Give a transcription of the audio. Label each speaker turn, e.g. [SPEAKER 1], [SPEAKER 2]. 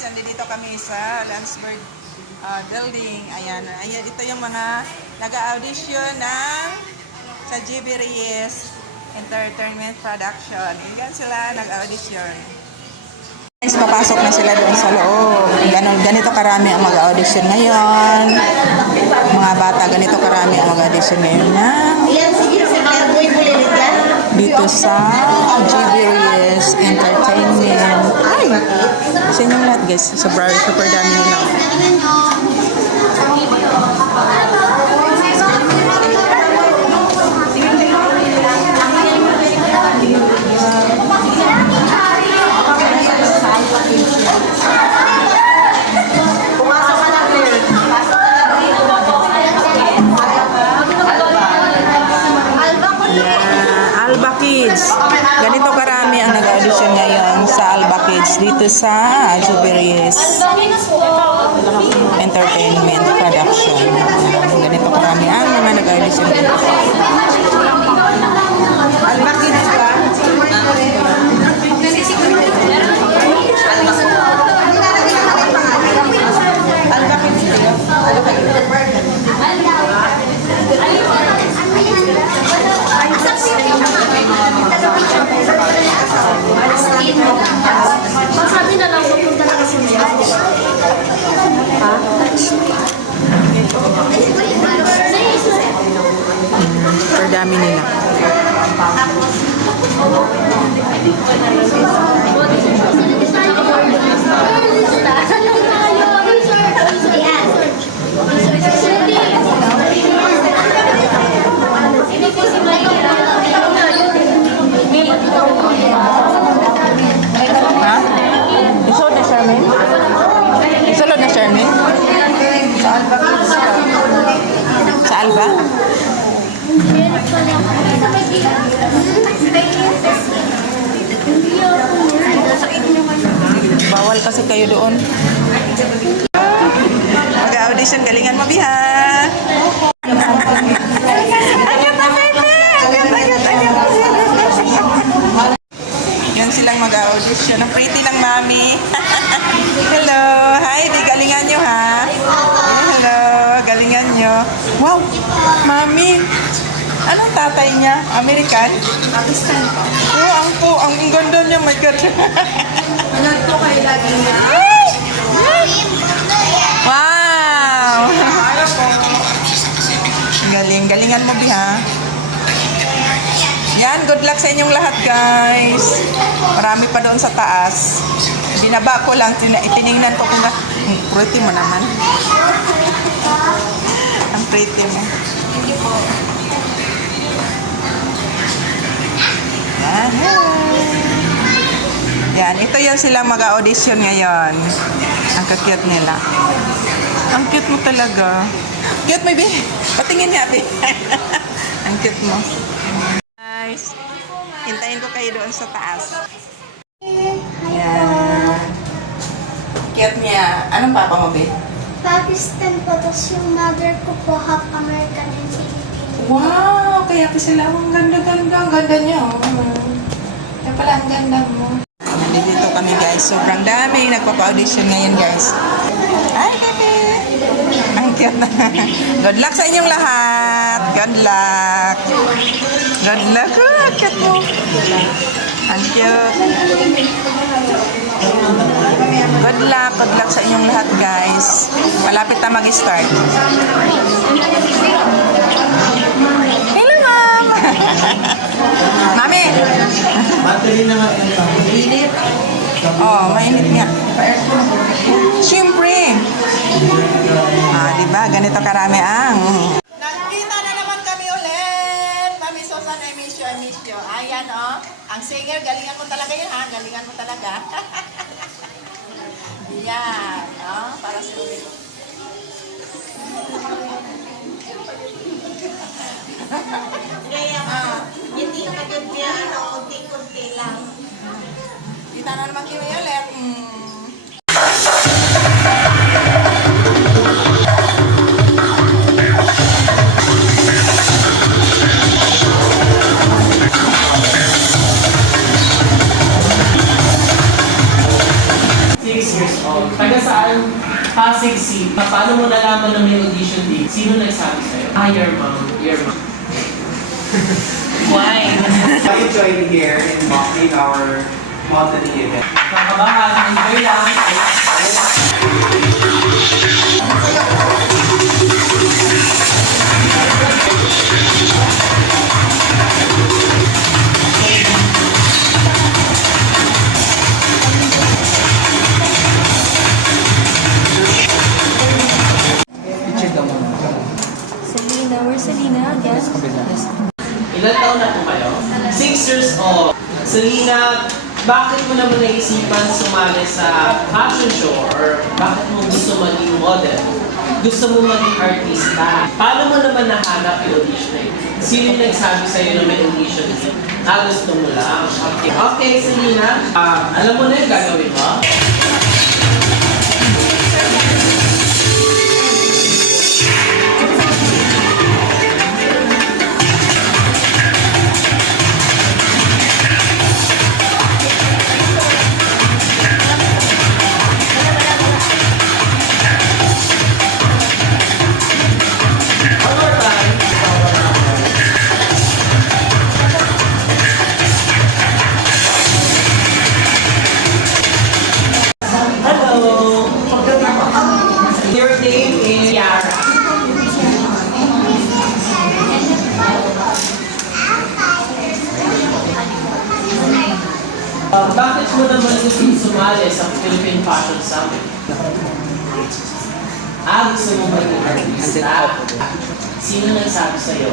[SPEAKER 1] guys, nandito kami sa Landsberg uh, building. Ayan, ayan, ito yung mga nag-audition ng sa GB Reyes Entertainment Production. Yan sila nag-audition. Guys, papasok na sila doon sa loob. Ganon, ganito karami ang mag-audition ngayon. Mga bata, ganito karami ang mag-audition ngayon na dito sa GB Reyes Entertainment. Sa inyong lahat guys, super, super dami nila.
[SPEAKER 2] Alba
[SPEAKER 1] Kids. Ganito karami ang nag-audition ngayon sa Alba Kids dito sa Jubilees Entertainment Production. Ganito karami ang mga nag-audition dito. Alba Kids ba? Alba Kids ba?
[SPEAKER 2] Masabi na lang, pupunta na kasi niya.
[SPEAKER 1] Per dami nila. Ha? Isulod Isulod na Charmaine? Sa ka. Sa Alba? Bawal kasi kayo doon. Mag-audition, galingan mo, Biha. Na, Pepe! Agad, agad, agad. Yan silang mag-audition. Ang pretty ng mami. Hello. Hi, di galingan nyo, ha? Hello. Galingan nyo. Wow. Mami. Anong tatay niya? American? Pakistan po. Oh, ang po. Ang ganda niya. My God.
[SPEAKER 2] Nanood po kayo lagi niya.
[SPEAKER 1] Wow! Galing. Galingan mo, Biha. Yan, good luck sa inyong lahat, guys. Marami pa doon sa taas. Binaba ko lang, tiningnan ko kung na... Hmm, pretty mo naman. Ang pretty mo. Yan, hello. Yan, ito yan silang mag-audition ngayon. Ang cute nila. Ang cute mo talaga. Cute, maybe. Patingin niya, ate. Ang cute mo. Guys, hintayin ko kayo doon sa taas. Yan. Cute niya. Anong papa mo, be?
[SPEAKER 3] Pakistan po, tapos yung mother ko po half American and Filipino.
[SPEAKER 1] Wow! Kaya pa sila. Ang ganda-ganda. Ang ganda niya. Oh. Kaya pala ang ganda mo. Nandito kami guys. Sobrang dami. Nagpapa-audition ngayon guys. Hi, baby! Ang cute na. Good luck sa inyong lahat. Good luck. Good luck. Oh, ang cute mo. Ang cute. Good luck. Good luck sa inyong lahat guys. Malapit na mag-start. Hello, ma'am. Mami. Init. Oh, mainit nga. Siyempre. Ah, di ba? Ganito karami ang. Nagkita na naman kami ulit. Mami Susan, I miss you, I miss you. Ayan, oh. Ang singer, galingan mo talaga yun, ha? Galingan mo talaga. Yan, oh. Para sa
[SPEAKER 2] Kaya hindi ka good niya, ano, kunti-kunti lang.
[SPEAKER 1] Kita na naman kami ulit. Mm.
[SPEAKER 4] Pasig City. Paano mo nalaman na may audition date? Sino nagsabi sa'yo? Ah, your mom. Your mom. Why?
[SPEAKER 5] I enjoyed here in mocking our modeling event.
[SPEAKER 4] Kakabahan, enjoy lang. Ilan taon na po kayo? Six years old. Selena, bakit mo naman naisipan sumali sa fashion show or bakit mo gusto maging model? Gusto mo maging artista? Paano mo naman nahanap yung audition na yun? Sino yung nagsabi sa'yo na may audition yun? Ah, gusto mo lang. Okay, okay Selena. Ah, alam mo na yung gagawin mo? Sumali sa Philippine Fashion Summit? Ah, gusto mo maging artista? Sino nagsabi sa'yo?